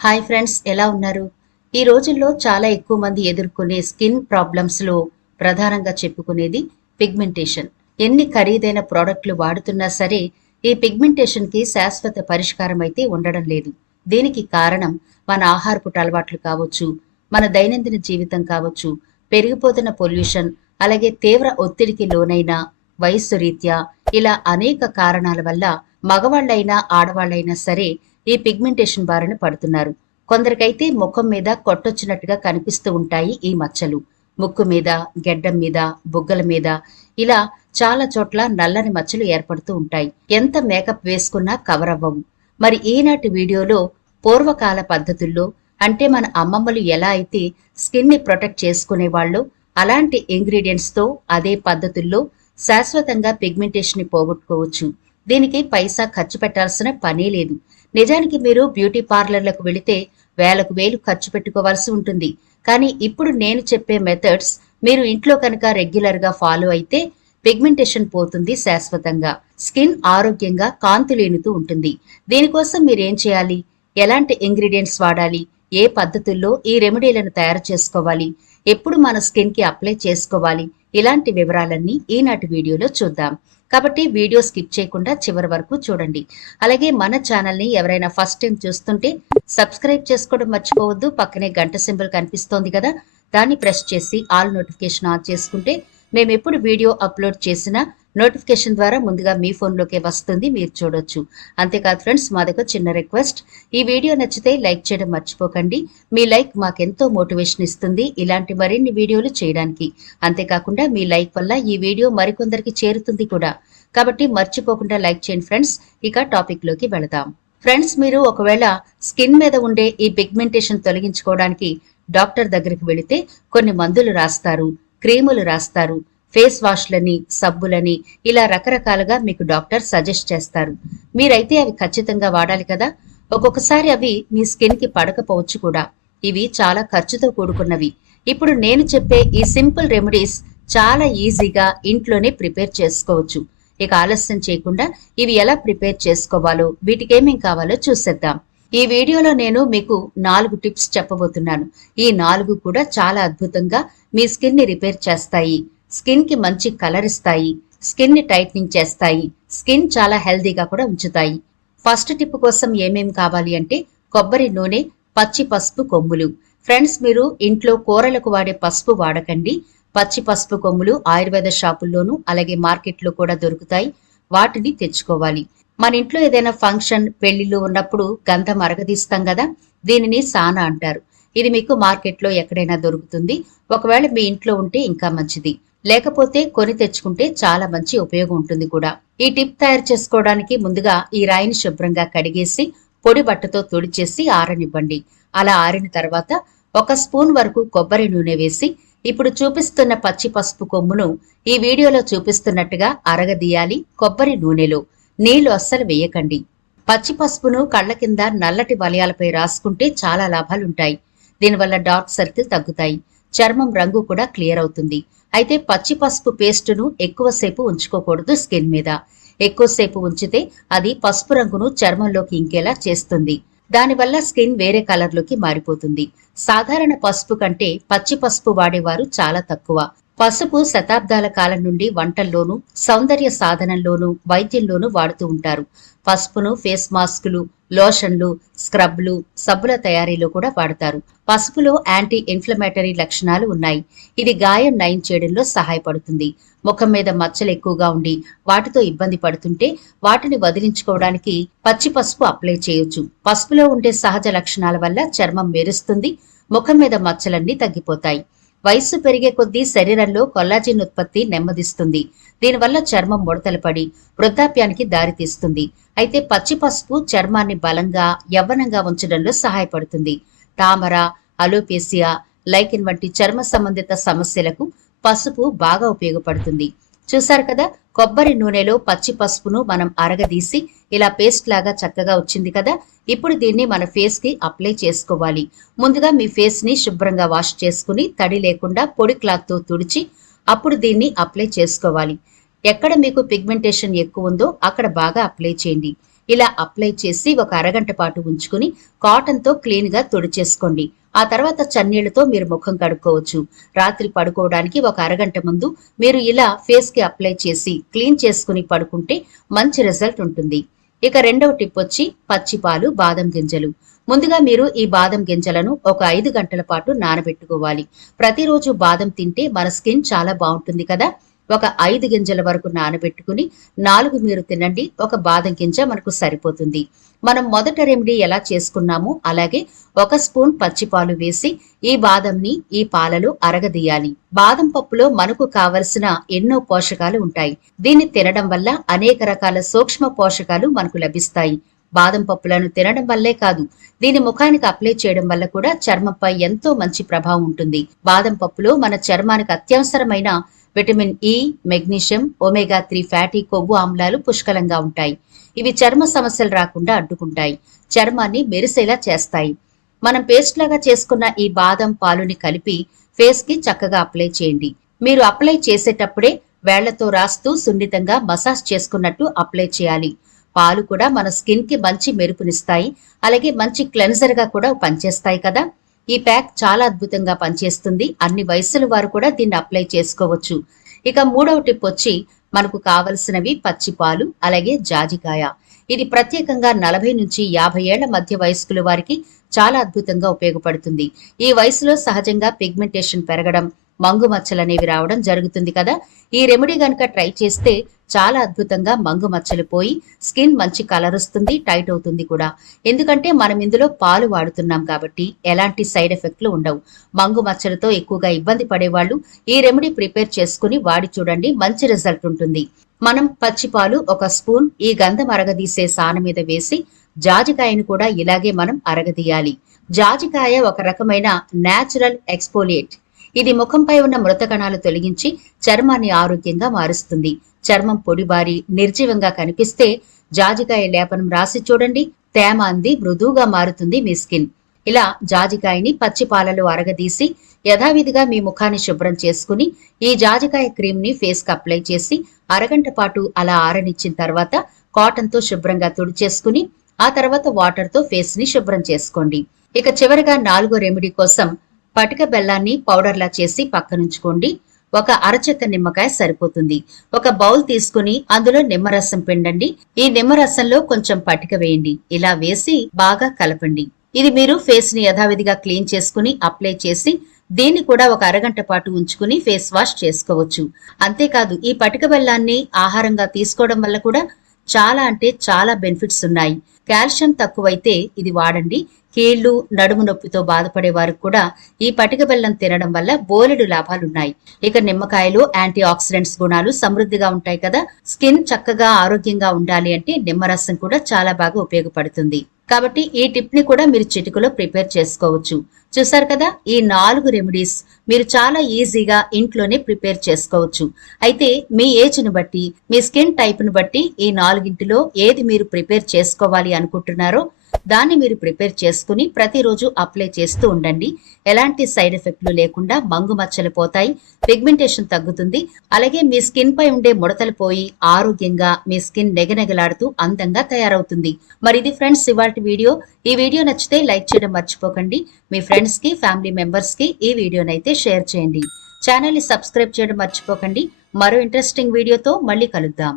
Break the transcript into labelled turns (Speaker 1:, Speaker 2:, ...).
Speaker 1: Hi friends ఎలా ఉన్నారు? ఈ రోజుల్లో చాలా ఎక్కువ మంది ఎదుర్కొనే స్కిన్ ప్రాబ్లమ్స్లో ప్రధానంగా చెప్పుకునేది పిగ్మెంటేషన్. ఎన్ని ఖరీదైన ప్రోడక్ట్లు వాడుతున్నా సరే ఈ పిగ్మెంటేషన్కి శాశ్వత పరిష్కారం అయితే ఉండడం లేదు. దీనికి కారణం మన ఆహారపు అలవాట్లు కావచ్చు మన దైనందిన జీవితం కావచ్చు పెరిగిపోతున్న పొల్యూషన్ అలాగే తీవ్ర ఒత్తిడికి లోనైన వయస్సు రీత్యా ఇలా అనేక కారణాల వల్ల మగవాళ్ళైనా ఆడవాళ్ళైనా సరే ఈ పిగ్మెంటేషన్ బారిన పడుతున్నారు. కొందరికైతే ముఖం మీద కొట్టొచ్చినట్టుగా కనిపిస్తూ ఉంటాయి ఈ మచ్చలు. ముక్కు మీద గెడ్డం మీద బుగ్గల మీద ఇలా చాలా చోట్ల నల్లని మచ్చలు ఏర్పడుతూ ఉంటాయి. ఎంత మేకప్ వేసుకున్నా కవర్ అవ్వవు. మరి ఈనాటి వీడియోలో పూర్వకాల పద్ధతుల్లో అంటే మన అమ్మమ్మలు ఎలా అయితే స్కిన్ని ప్రొటెక్ట్ చేసుకునేవాళ్ళు అలాంటి ఇంగ్రీడియంట్స్తో అదే పద్ధతుల్లో శాశ్వతంగా పిగ్మెంటేషన్ని పోగొట్టుకోవచ్చు. దీనికి పైసా ఖర్చు పెట్టాల్సిన పనే లేదు. నిజానికి మీరు బ్యూటీ పార్లర్లకు వెళితే వేలకు వేలు ఖర్చు పెట్టుకోవాల్సి ఉంటుంది. కానీ ఇప్పుడు నేను చెప్పే మెథడ్స్ మీరు ఇంట్లో కనుక రెగ్యులర్గా ఫాలో అయితే పిగ్మెంటేషన్ పోతుంది శాశ్వతంగా. స్కిన్ ఆరోగ్యంగా కాంతులేనుతూ ఉంటుంది. దీనికోసం మీరేం చేయాలి? ఎలాంటి ఇంగ్రీడియంట్స్ వాడాలి? ఏ పద్ధతుల్లో ఈ రెమెడీలను తయారు చేసుకోవాలి? ఎప్పుడు మన స్కిన్కి అప్లై చేసుకోవాలి? ఇలాంటి వివరాలన్నీ ఈనాటి వీడియోలో చూద్దాం. కాబట్టి వీడియో స్కిప్ చేయకుండా చివరి వరకు చూడండి. అలాగే మన ఛానల్ని ఎవరైనా ఫస్ట్ టైం చూస్తుంటే సబ్స్క్రైబ్ చేసుకోవడం మర్చిపోవద్దు. పక్కనే గంట సింబల్ కనిపిస్తోంది కదా. దాన్ని ప్రెస్ చేసి ఆల్ నోటిఫికేషన్ ఆన్ చేసుకుంటే మేము ఎప్పుడు వీడియో అప్లోడ్ చేసినా నోటిఫికేషన్ ద్వారా ముందుగా మీ ఫోన్లోకే వస్తుంది మీరు చూడొచ్చు. అంతేకాదు ఫ్రెండ్స్ మా దగ్గర చిన్న రిక్వెస్ట్. ఈ వీడియో నచ్చితే లైక్ చేయడం మర్చిపోకండి. మీ లైక్ మాకెంతో మోటివేషన్ ఇస్తుంది ఇలాంటి మరిన్ని వీడియోలు చేయడానికి. అంతేకాకుండా మీ లైక్ వల్ల ఈ వీడియో మరికొందరికి చేరుతుంది కూడా. కాబట్టి మర్చిపోకుండా లైక్ చేయండి ఫ్రెండ్స్. ఇక టాపిక్లోకి వెళదాం. ఫ్రెండ్స్ మీరు ఒకవేళ స్కిన్ మీద ఉండే ఈ పిగ్మెంటేషన్ తొలగించుకోవడానికి డాక్టర్ దగ్గరికి వెళితే కొన్ని మందులు రాస్తారు. క్రీములు రాస్తారు ఫేస్ వాష్లని సబ్బులని ఇలా రకరకాలుగా మీకు డాక్టర్ సజెస్ట్ చేస్తారు. మీరైతే అవి ఖచ్చితంగా వాడాలి కదా? ఒక్కొక్కసారి అవి మీ స్కిన్కి పడకపోవచ్చు కూడా. ఇవి చాలా ఖర్చుతో కూడుకున్నవి. ఇప్పుడు నేను చెప్పే ఈ సింపుల్ రెమెడీస్ చాలా ఈజీగా ఇంట్లోనే ప్రిపేర్ చేసుకోవచ్చు. ఇక ఆలస్యం చేయకుండా ఇవి ఎలా ప్రిపేర్ చేసుకోవాలో వీటికి ఏమేం కావాలో చూసేద్దాం. ఈ వీడియోలో నేను మీకు నాలుగు టిప్స్ చెప్పబోతున్నాను. ఈ నాలుగు కూడా చాలా అద్భుతంగా మీ స్కిన్ని రిపేర్ చేస్తాయి. స్కిన్కి మంచి కలర్ ఇస్తాయి. స్కిన్ని టైట్నింగ్ చేస్తాయి. స్కిన్ చాలా హెల్దీగా కూడా ఉంచుతాయి. ఫస్ట్ టిప్ కోసం ఏమేం కావాలి అంటే కొబ్బరి నూనె పచ్చి పసుపు కొమ్ములు. ఫ్రెండ్స్ మీరు ఇంట్లో కూరలకు వాడే పసుపు వాడకండి. పచ్చి పసుపు కొమ్ములు ఆయుర్వేద షాపుల్లోనూ అలాగే మార్కెట్లో కూడా దొరుకుతాయి. వాటిని తెచ్చుకోవాలి. మన ఇంట్లో ఏదైనా ఫంక్షన్ పెళ్ళిళ్ళు ఉన్నప్పుడు గంధం అరగదీస్తాం కదా? దీనిని సానా అంటారు. ఇది మీకు మార్కెట్లో ఎక్కడైనా దొరుకుతుంది. ఒకవేళ మీ ఇంట్లో ఉంటే ఇంకా మంచిది. లేకపోతే కొని తెచ్చుకుంటే చాలా మంచి ఉపయోగం ఉంటుంది కూడా. ఈ టిప్ తయారు చేసుకోవడానికి ముందుగా ఈ రాయిని శుభ్రంగా కడిగేసి పొడి బట్టతో తుడిచేసి ఆరనివ్వండి. అలా ఆరిన తర్వాత ఒక స్పూన్ వరకు కొబ్బరి నూనె వేసి ఇప్పుడు చూపిస్తున్న పచ్చి పసుపు కొమ్మును ఈ వీడియోలో చూపిస్తున్నట్టుగా అరగదీయాలి కొబ్బరి నూనెలో. నీళ్ళు అస్సలు వేయకండి. పచ్చి పసుపును కళ్ళ కింద నల్లటి వలయాలపై రాసుకుంటే చాలా లాభాలుంటాయి. దీనివల్ల డార్క్ సర్కిల్ తగ్గుతాయి. చర్మం రంగు కూడా క్లియర్ అవుతుంది. అయితే పచ్చి పసుపు పేస్టును ఎక్కువసేపు ఉంచుకోకూడదు స్కిన్ మీద. ఎక్కువసేపు ఉంచితే అది పసుపు రంగును చర్మంలోకి ఇంకేలా చేస్తుంది. దానివల్ల స్కిన్ వేరే కలర్లోకి మారిపోతుంది. సాధారణ పసుపు కంటే పచ్చి పసుపు వాడేవారు చాలా తక్కువ. పసుపు శతాబ్దాల కాలం నుండి వంటల్లోనూ సౌందర్య సాధనంలోనూ వైద్యంలోనూ వాడుతూ ఉంటారు. పసుపును ఫేస్ మాస్కులు లోషన్లు స్క్రబ్లు సబ్బుల తయారీలో కూడా వాడతారు. పసుపులో యాంటీ ఇన్ఫ్లమేటరీ లక్షణాలు ఉన్నాయి. ఇది గాయం నయం చేయడంలో సహాయపడుతుంది. ముఖం మీద మచ్చలు ఎక్కువగా ఉండి వాటితో ఇబ్బంది పడుతుంటే వాటిని వదిలించుకోవడానికి పచ్చి పసుపు అప్లై చేయొచ్చు. పసుపులో ఉండే సహజ లక్షణాల వల్ల చర్మం మెరుస్తుంది ముఖం మీద మచ్చలన్నీ తగ్గిపోతాయి. వయస్సు పెరిగే కొద్దీ శరీరంలో కొల్లాజిన్ ఉత్పత్తి నెమ్మదిస్తుంది. దీనివల్ల చర్మం ముడతలు పడి వృద్ధాప్యానికి దారితీస్తుంది అయితే పచ్చి పసుపు చర్మాన్ని బలంగా యవ్వనంగా ఉంచడంలో సహాయపడుతుంది. తామర అలోపేసియా లైకిన్ వంటి చర్మ సంబంధిత సమస్యలకు పసుపు బాగా ఉపయోగపడుతుంది. చూశారు కదా కొబ్బరి నూనెలో పచ్చి పసుపును మనం అరగదీసి ఇలా పేస్ట్ లాగా చక్కగా వచ్చింది కదా ఇప్పుడు దీన్ని మన ఫేస్కి అప్లై చేసుకోవాలి. ముందుగా మీ ఫేస్ని శుభ్రంగా వాష్ చేసుకుని తడి లేకుండా పొడి క్లాత్తో తుడిచి అప్పుడు దీన్ని అప్లై చేసుకోవాలి. ఎక్కడ మీకు పిగ్మెంటేషన్ ఎక్కువ ఉందో అక్కడ బాగా అప్లై చేయండి. ఇలా అప్లై చేసి ఒక అరగంట పాటు ఉంచుకుని కాటన్తో క్లీన్గా క్లీన్గా తుడిచేసుకోండి. ఆ తర్వాత చన్నీళ్ళతో మీరు ముఖం కడుక్కోవచ్చు. రాత్రి పడుకోవడానికి ఒక అరగంట ముందు మీరు ఇలా ఫేస్కి అప్లై చేసి క్లీన్ చేసుకుని పడుకుంటే మంచి రిజల్ట్ ఉంటుంది. ఇక రెండవ టిప్ వచ్చి పచ్చిపాలు బాదం గింజలు. ముందుగా మీరు ఈ బాదం గింజలను ఒక ఐదు గంటల పాటు నానబెట్టుకోవాలి. ప్రతిరోజు బాదం తింటే మన స్కిన్ చాలా బాగుంటుంది కదా? ఒక ఐదు గింజల వరకు నానబెట్టుకుని నాలుగు మీరు తినండి ఒక బాదం గింజ మనకు సరిపోతుంది. మనం మొదట రెమెడీ ఎలా చేసుకున్నామో అలాగే ఒక స్పూన్ పచ్చిపాలు వేసి ఈ బాదంని ఈ పాలలో అరగదీయాలి. బాదం పప్పులో మనకు కావలసిన ఎన్నో పోషకాలు ఉంటాయి. దీన్ని తినడం వల్ల అనేక రకాల సూక్ష్మ పోషకాలు మనకు లభిస్తాయి. బాదం పప్పులను తినడం వల్లే కాదు దీని ముఖానికి అప్లై చేయడం వల్ల కూడా చర్మంపై ఎంతో మంచి ప్రభావం ఉంటుంది. బాదం పప్పులో మన చర్మానికి అత్యవసరమైన vitamin E magnesium omega three fatty కొవ్వు ఆమ్లాలు పుష్కలంగా ఉంటాయి. ఇవి చర్మ సమస్యలు రాకుండా అడ్డుకుంటాయి. చర్మాన్ని మెరిసేలా చేస్తాయి. మనం పేస్ట్ లాగా చేసుకున్న ఈ బాదం పాలుని కలిపి ఫేస్కి చక్కగా అప్లై చేయండి. మీరు అప్లై చేసేటప్పుడే వేళ్ళతో రాస్తూ సున్నితంగా మసాజ్ చేసుకున్నట్టు అప్లై చేయాలి. పాలు కూడా మన స్కిన్కి మంచి మెరుపునిస్తాయి. అలాగే మంచి క్లెన్జర్గా కూడా పనిచేస్తాయి కదా. ఈ ప్యాక్ చాలా అద్భుతంగా పనిచేస్తుంది. అన్ని వయసుల వారు కూడా దీన్ని అప్లై చేసుకోవచ్చు. ఇక మూడవ టిప్ వచ్చి మనకు కావలసినవి పచ్చి పాలు అలాగే జాజికాయ. ఇది ప్రత్యేకంగా నలభై నుంచి యాభై ఏళ్ళ మధ్య వయస్కుల వారికి చాలా అద్భుతంగా ఉపయోగపడుతుంది. ఈ వయసులో సహజంగా పిగ్మెంటేషన్ పెరగడం మంగు మచ్చలు అనేవి రావడం జరుగుతుంది కదా. ఈ రెమెడీ గనుక ట్రై చేస్తే చాలా అద్భుతంగా మంగు మచ్చలు పోయి స్కిన్ మంచి కలర్ వస్తుంది టైట్ అవుతుంది కూడా. ఎందుకంటే మనం ఇందులో పాలు వాడుతున్నాం కాబట్టి ఎలాంటి సైడ్ ఎఫెక్ట్లు ఉండవు. మంగు మచ్చలతో ఎక్కువగా ఇబ్బంది పడేవాళ్ళు ఈ రెమెడీ ప్రిపేర్ చేసుకుని వాడి చూడండి మంచి రిజల్ట్ ఉంటుంది. మనం పచ్చిపాలు ఒక స్పూన్ ఈ గంధం అరగదీసే సాన మీద వేసి జాజికాయను కూడా ఇలాగే మనం అరగదీయాలి. జాజికాయ ఒక రకమైన న్యాచురల్ ఎక్స్పోలియేట్ ఇది ముఖంపై ఉన్న మృత కణాలు తొలగించి చర్మాన్ని ఆరోగ్యంగా మారుస్తుంది. చర్మం పొడిబారి నిర్జీవంగా కనిపిస్తే జాజికాయ లేపనం రాసి చూడండి. తేమ అంది మృదువుగా మారుతుంది మీ స్కిన్. ఇలా జాజికాయని పచ్చి పాలలో అరగదీసి యథావిధిగా మీ ముఖాన్ని శుభ్రం చేసుకుని ఈ జాజికాయ క్రీమ్ని ఫేస్కి అప్లై చేసి అరగంట పాటు అలా ఆరనిచ్చిన తర్వాత కాటన్తో శుభ్రంగా తుడిచేసుకుని ఆ తర్వాత వాటర్తో ఫేస్ని శుభ్రం చేసుకోండి. ఇక చివరిగా నాలుగో రెమెడీ కోసం పటిక బెల్లాన్ని పౌడర్లా చేసి పక్కనుంచుకోండి. ఒక అరచెక్క నిమ్మకాయ సరిపోతుంది. ఒక బౌల్ తీసుకుని అందులో నిమ్మరసం పిండండి. ఈ నిమ్మరసంలో కొంచెం పటిక వేయండి. ఇలా వేసి బాగా కలపండి. ఇది మీరు ఫేస్ని యథావిధిగా క్లీన్ చేసుకుని అప్లై చేసి దీన్ని కూడా ఒక అరగంట పాటు ఉంచుకుని ఫేస్ వాష్ చేసుకోవచ్చు. అంతేకాదు ఈ పటిక బెల్లాన్ని ఆహారంగా తీసుకోవడం వల్ల కూడా చాలా అంటే చాలా బెనిఫిట్స్ ఉన్నాయి. కాల్షియం తక్కువైతే ఇది వాడండి. కీళ్ళు నడుము నొప్పితో బాధపడే వారికి కూడా ఈ పటిక బెల్లం తినడం వల్ల బోలెడు లాభాలున్నాయి. ఇక నిమ్మకాయలు యాంటీ ఆక్సిడెంట్స్ గుణాలు సమృద్ధిగా ఉంటాయి కదా. స్కిన్ చక్కగా ఆరోగ్యంగా ఉండాలి అంటే నిమ్మరసం కూడా చాలా బాగా ఉపయోగపడుతుంది. కాబట్టి ఈ టిప్ని కూడా మీరు చిటికలో ప్రిపేర్ చేసుకోవచ్చు. చూసారు కదా? ఈ నాలుగు రెమెడీస్ మీరు చాలా ఈజీగా ఇంట్లోనే ప్రిపేర్ చేసుకోవచ్చు. అయితే మీ ఏజ్ని బట్టి మీ స్కిన్ టైప్ని బట్టి ఈ నాలుగింటిలో ఏది మీరు ప్రిపేర్ చేసుకోవాలి అనుకుంటున్నారో దాన్ని మీరు ప్రిపేర్ చేసుకుని ప్రతిరోజు అప్లై చేస్తూ ఉండండి. ఎలాంటి సైడ్ ఎఫెక్ట్లు లేకుండా మంగు మచ్చలు పోతాయి పిగ్మెంటేషన్ తగ్గుతుంది. అలాగే మీ స్కిన్ పై ఉండే ముడతలు పోయి ఆరోగ్యంగా మీ స్కిన్ నెగనెగలాడుతూ అందంగా తయారవుతుంది. మరి ఇది ఫ్రెండ్స్ ఇవాటి వీడియో. ఈ వీడియో నచ్చితే లైక్ చేయడం మర్చిపోకండి. మీ ఫ్రెండ్స్కి ఫ్యామిలీ మెంబర్స్కి ఈ వీడియోనైతే షేర్ చేయండి. ఛానల్ని సబ్స్క్రైబ్ చేయడం మర్చిపోకండి. మరో ఇంట్రెస్టింగ్ వీడియోతో మళ్ళీ కలుద్దాం.